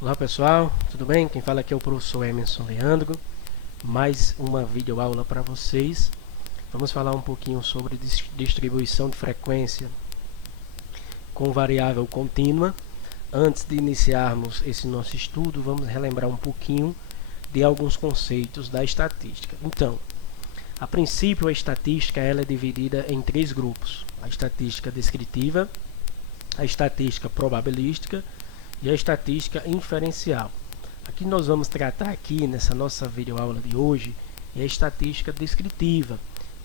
Olá pessoal, tudo bem? Quem fala aqui é o professor Emerson Leandro. Mais uma videoaula para vocês. Vamos falar um pouquinho sobre distribuição de frequência com variável contínua. Antes de iniciarmos esse nosso estudo, vamos relembrar um pouquinho de alguns conceitos da estatística. Então, a princípio a estatística ela é dividida em três grupos: a estatística descritiva, a estatística probabilística e a estatística inferencial. Aqui nós vamos tratar aqui nessa nossa videoaula de hoje é a estatística descritiva.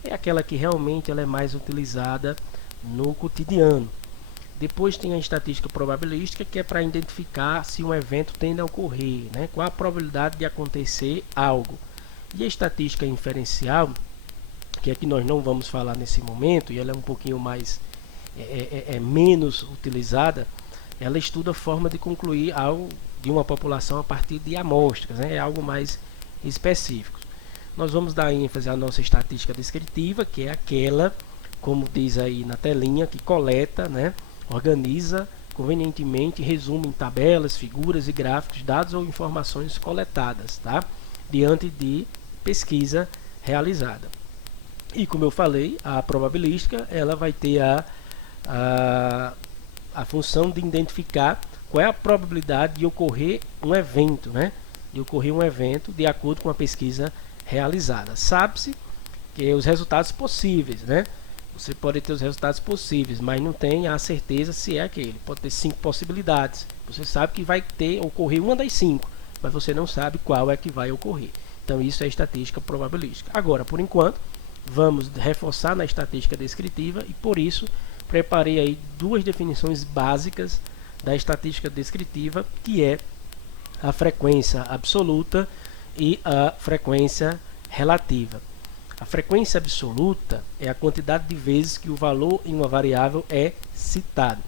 É aquela que realmente ela é mais utilizada no cotidiano. Depois tem a estatística probabilística, que é para identificar se um evento tende a ocorrer, né? Qual a probabilidade de acontecer algo. E a estatística inferencial, que é que nós não vamos falar nesse momento, e ela é um pouquinho mais menos utilizada. Ela estuda a forma de concluir algo de uma população a partir de amostras, né? É algo mais específico. Nós vamos dar ênfase à nossa estatística descritiva, que é aquela, como diz aí na telinha, que coleta, né? Organiza convenientemente, resume em tabelas, figuras e gráficos dados ou informações coletadas, tá? Diante de pesquisa realizada. E como eu falei, a probabilística ela vai ter a função de identificar qual é a probabilidade de ocorrer um evento, né? De ocorrer um evento de acordo com a pesquisa realizada. Sabe-se que os resultados possíveis, né? Você pode ter os resultados possíveis, mas não tem a certeza se é aquele. Pode ter 5 possibilidades. Você sabe que vai ocorrer uma das 5, mas você não sabe qual é que vai ocorrer. Então isso é estatística probabilística. Agora, por enquanto, vamos reforçar na estatística descritiva e por isso preparei aí duas definições básicas da estatística descritiva, que é a frequência absoluta e a frequência relativa. A frequência absoluta é a quantidade de vezes que o valor em uma variável é citado.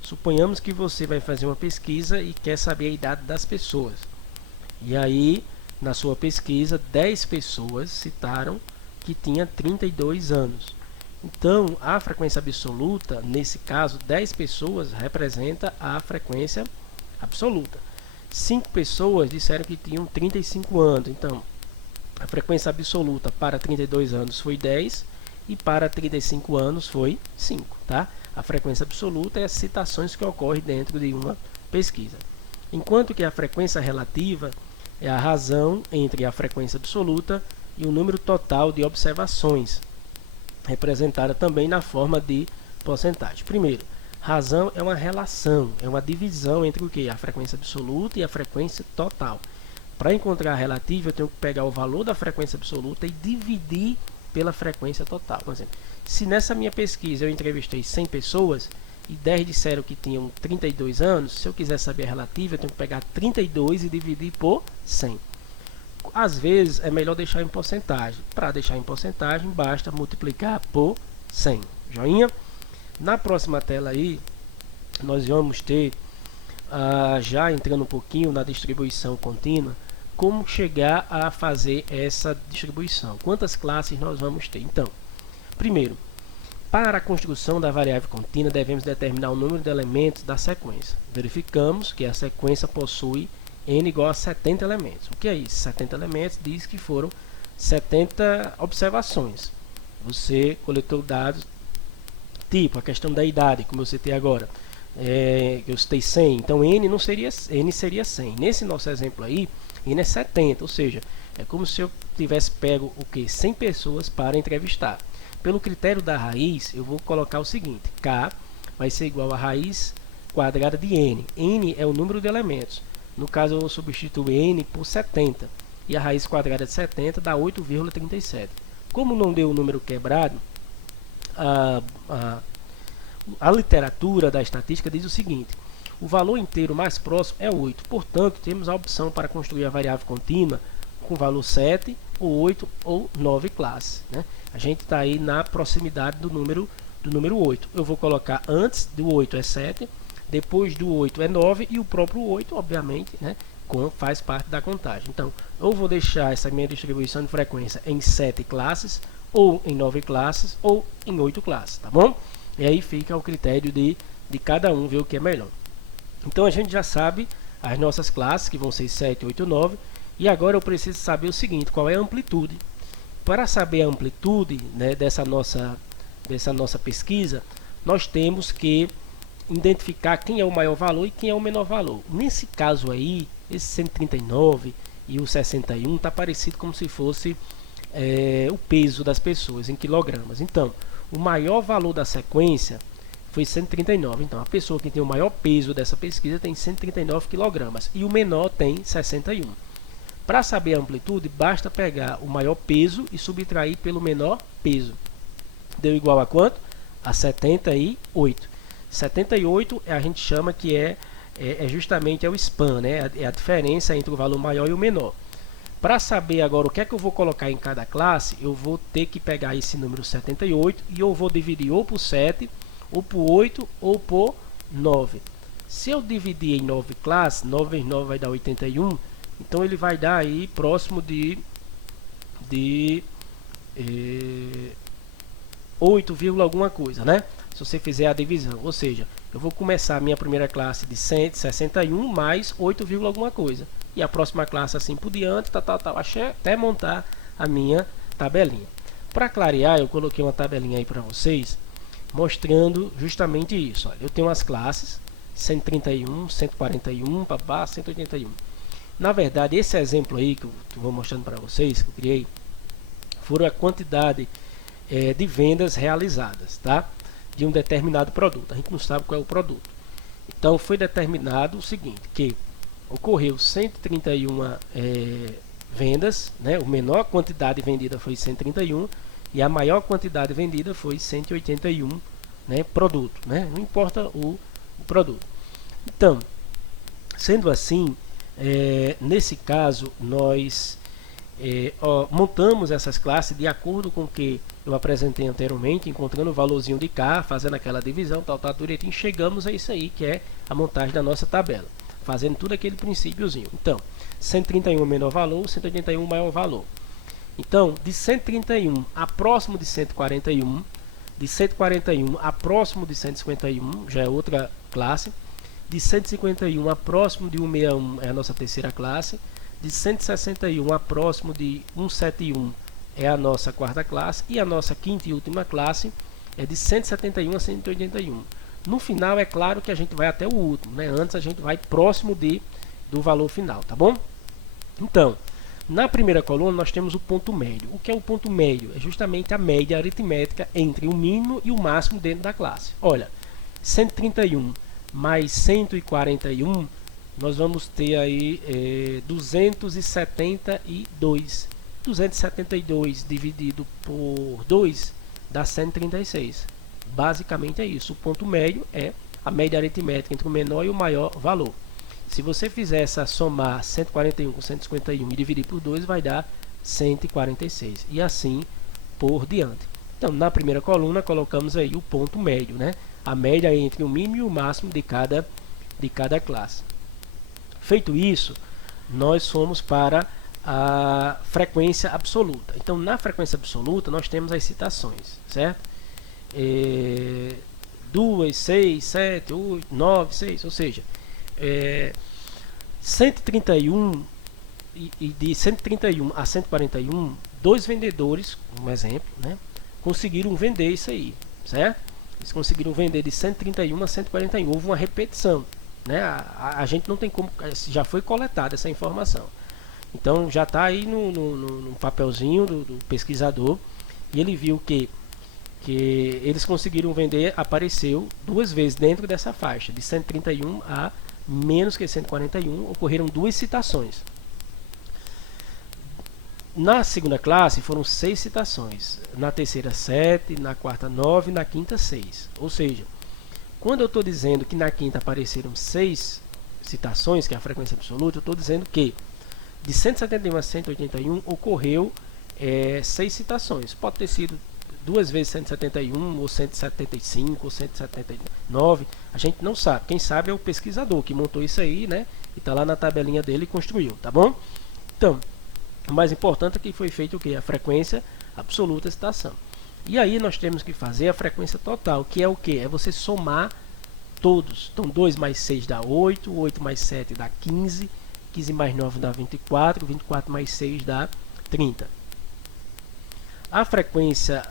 Suponhamos que você vai fazer uma pesquisa e quer saber a idade das pessoas. E aí, na sua pesquisa, 10 pessoas citaram que tinha 32 anos. Então, a frequência absoluta, nesse caso, 10 pessoas representa a frequência absoluta. 5 pessoas disseram que tinham 35 anos. Então, a frequência absoluta para 32 anos foi 10 e para 35 anos foi 5. Tá? A frequência absoluta é as citações que ocorrem dentro de uma pesquisa. Enquanto que a frequência relativa é a razão entre a frequência absoluta e o número total de observações, representada também na forma de porcentagem. Primeiro, razão é uma relação, é uma divisão entre o que? A frequência absoluta e a frequência total. Para encontrar a relativa, eu tenho que pegar o valor da frequência absoluta e dividir pela frequência total. Por exemplo, se nessa minha pesquisa eu entrevistei 100 pessoas e 10 disseram que tinham 32 anos, se eu quiser saber a relativa, eu tenho que pegar 32 e dividir por 100. Às vezes é melhor deixar em porcentagem. Para deixar em porcentagem, basta multiplicar por 100. Joinha? Na próxima tela aí, nós vamos ter, já entrando um pouquinho na distribuição contínua, como chegar a fazer essa distribuição. Quantas classes nós vamos ter? Então, primeiro, para a construção da variável contínua, devemos determinar o número de elementos da sequência. Verificamos que a sequência possui n igual a 70 elementos. O que é isso? 70 elementos diz que foram 70 observações. Você coletou dados, tipo a questão da idade, como eu citei agora. Eu citei 100, então n seria 100. Nesse nosso exemplo aí, n é 70, ou seja, é como se eu tivesse pego o que? 100 pessoas para entrevistar. Pelo critério da raiz, eu vou colocar o seguinte: k vai ser igual a raiz quadrada de n. N é o número de elementos. No caso, eu vou substituir n por 70. E a raiz quadrada de 70 dá 8,37. Como não deu o número quebrado, a literatura da estatística diz o seguinte: o valor inteiro mais próximo é 8. Portanto, temos a opção para construir a variável contínua com valor 7, ou 8 ou 9 classes. Né? A gente está aí na proximidade do número 8. Eu vou colocar antes do 8 é 7, depois do 8 é 9 e o próprio 8, obviamente, né, faz parte da contagem. Então, eu vou deixar essa minha distribuição de frequência em 7 classes, ou em 9 classes, ou em 8 classes, tá bom? E aí fica o critério de cada um ver o que é melhor. Então, a gente já sabe as nossas classes, que vão ser 7, 8, 9, e agora eu preciso saber o seguinte, qual é a amplitude. Para saber a amplitude, né, dessa nossa pesquisa, nós temos que identificar quem é o maior valor e quem é o menor valor. Nesse caso aí, esse 139 e o 61 está parecido como se fosse o peso das pessoas em quilogramas. Então, o maior valor da sequência foi 139. Então, a pessoa que tem o maior peso dessa pesquisa tem 139 quilogramas e o menor tem 61. Para saber a amplitude, basta pegar o maior peso e subtrair pelo menor peso. Deu igual a quanto? A 78. 78 a gente chama que é justamente o span, né? É a diferença entre o valor maior e o menor. Para saber agora o que é que eu vou colocar em cada classe, eu vou ter que pegar esse número 78 e eu vou dividir ou por 7, ou por 8, ou por 9. Se eu dividir em 9 classes, 9 vezes 9 vai dar 81, então ele vai dar aí próximo de 8, alguma coisa, né? Se você fizer a divisão, ou seja, eu vou começar a minha primeira classe de 161 mais 8, alguma coisa. E a próxima classe assim por diante, até montar a minha tabelinha. Para clarear, eu coloquei uma tabelinha aí para vocês, mostrando justamente isso. Olha, eu tenho as classes 131, 141, 181. Na verdade, esse exemplo aí que eu vou mostrando para vocês, que eu criei, foram a quantidade de vendas realizadas, tá? De um determinado produto. A gente não sabe qual é o produto. Então, foi determinado o seguinte, que ocorreu 131 vendas, né? A menor quantidade vendida foi 131 e a maior quantidade vendida foi 181, né? Produto, né? Não importa o produto. Então, sendo assim, nesse caso, nós montamos essas classes de acordo com o que eu apresentei anteriormente, encontrando o valorzinho de K, fazendo aquela divisão, tal, direitinho, chegamos a isso aí, que é a montagem da nossa tabela, fazendo tudo aquele princípiozinho. Então, 131 é o menor valor, 181 é o maior valor. Então, de 131 a próximo de 141, de 141 a próximo de 151, já é outra classe, de 151 a próximo de 161 é a nossa terceira classe, de 161 a próximo de 171 é a nossa quarta classe e a nossa quinta e última classe é de 171 a 181. No final, é claro que a gente vai até o último, né? Antes a gente vai próximo do valor final, tá bom? Então, na primeira coluna nós temos o ponto médio. O que é o ponto médio? É justamente a média aritmética entre o mínimo e o máximo dentro da classe. Olha, 131 mais 141, nós vamos ter aí 272. 272 dividido por 2 dá 136. Basicamente é isso. O ponto médio é a média aritmética entre o menor e o maior valor. Se você fizer essa somar 141 com 151 e dividir por 2, vai dar 146. E assim por diante. Então, na primeira coluna, colocamos aí o ponto médio, né? A média entre o mínimo e o máximo de cada classe. Feito isso, nós fomos para a frequência absoluta. Então, na frequência absoluta, nós temos as citações, certo? 2, 6, 7, 8, 9, 6, ou seja, 131 e de 131 a 141, dois vendedores, um exemplo, né, conseguiram vender isso aí, certo? Eles conseguiram vender de 131 a 141, houve uma repetição, né? A gente não tem como, já foi coletada essa informação. Então já está aí no papelzinho do pesquisador e ele viu que eles conseguiram vender, apareceu duas vezes dentro dessa faixa, de 131 a menos que 141, ocorreram duas citações. Na segunda classe foram 6 citações, na terceira 7, na quarta 9, na quinta 6. Ou seja, quando eu estou dizendo que na quinta apareceram 6 citações, que é a frequência absoluta, eu estou dizendo que de 171 a 181 ocorreu 6 citações. Pode ter sido duas vezes 171, ou 175, ou 179. A gente não sabe. Quem sabe é o pesquisador que montou isso aí, né? E está lá na tabelinha dele e construiu, tá bom? Então, o mais importante é que foi feito o quê? A frequência absoluta de citação. E aí nós temos que fazer a frequência total, que é o quê? É você somar todos. Então 2 mais 6 dá 8, 8 mais 7 dá 15, 15 mais 9 dá 24, 24 mais 6 dá 30. A frequência,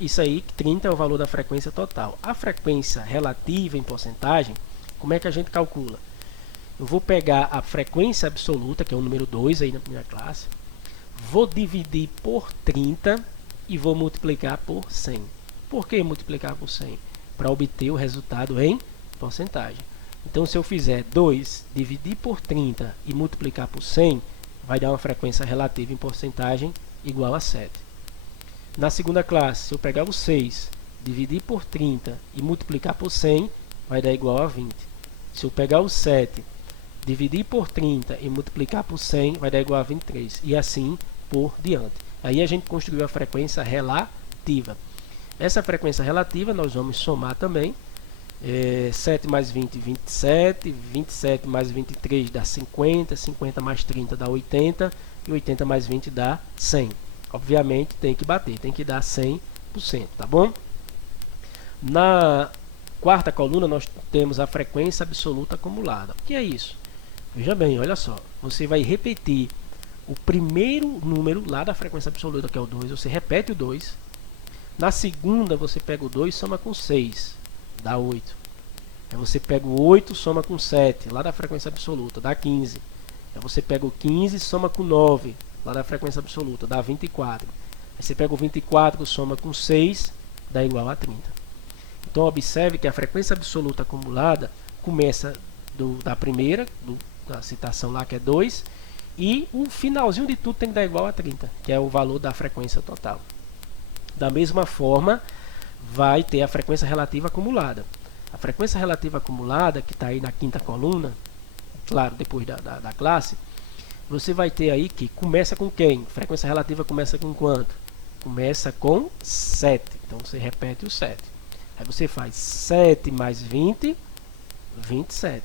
isso aí, 30 é o valor da frequência total. A frequência relativa em porcentagem, como é que a gente calcula? Eu vou pegar a frequência absoluta, que é o número 2 aí na primeira classe, vou dividir por 30 e vou multiplicar por 100. Por que multiplicar por 100? Para obter o resultado em porcentagem. Então, se eu fizer 2 dividir por 30 e multiplicar por 100, vai dar uma frequência relativa em porcentagem igual a 7. Na segunda classe, se eu pegar o 6, dividir por 30 e multiplicar por 100, vai dar igual a 20. Se eu pegar o 7, dividir por 30 e multiplicar por 100, vai dar igual a 23. E assim por diante. Aí a gente construiu a frequência relativa. Essa frequência relativa nós vamos somar também. 7 mais 20, 27. 27 mais 23 dá 50. 50 mais 30 dá 80. E 80 mais 20 dá 100. Obviamente tem que bater, tem que dar 100%, tá bom? Na quarta coluna nós temos a frequência absoluta acumulada. O que é isso? Veja bem, olha só, você vai repetir o primeiro número lá da frequência absoluta, que é o 2, você repete o 2. Na segunda você pega o 2 e soma com 6, dá 8. Aí você pega o 8 soma com 7, lá da frequência absoluta, dá 15. Aí você pega o 15 soma com 9, lá da frequência absoluta, dá 24. Aí você pega o 24 soma com 6, dá igual a 30. Então observe que a frequência absoluta acumulada começa da primeira, da citação lá que é 2, e o finalzinho de tudo tem que dar igual a 30, que é o valor da frequência total. Da mesma forma, vai ter a frequência relativa acumulada. A frequência relativa acumulada, que está aí na quinta coluna, claro, depois da classe, você vai ter aí que começa com quem? Frequência relativa começa com quanto? Começa com 7. Então você repete o 7. Aí você faz 7 mais 20, 27.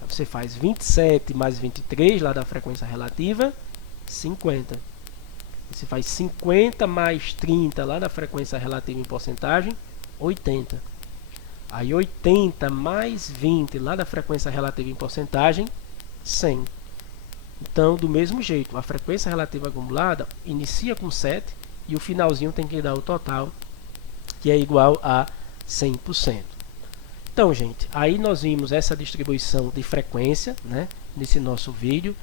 Aí você faz 27 mais 23, lá da frequência relativa, 50. Você faz 50 mais 30, lá da frequência relativa em porcentagem, 80. Aí 80 mais 20, lá da frequência relativa em porcentagem, 100. Então, do mesmo jeito, a frequência relativa acumulada inicia com 7 e o finalzinho tem que dar o total, que é igual a 100%. Então, gente, aí nós vimos essa distribuição de frequência, né, nesse nosso vídeo,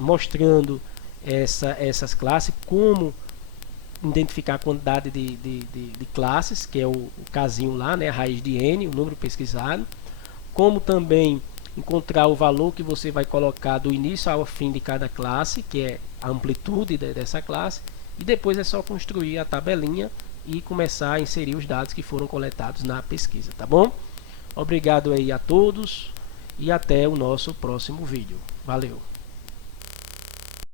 mostrando essas classes, como identificar a quantidade de classes, que é o casinho lá, né, a raiz de n, o número pesquisado, como também encontrar o valor que você vai colocar do início ao fim de cada classe, que é a amplitude dessa classe, e depois é só construir a tabelinha e começar a inserir os dados que foram coletados na pesquisa, tá bom? Obrigado aí a todos e até o nosso próximo vídeo. Valeu!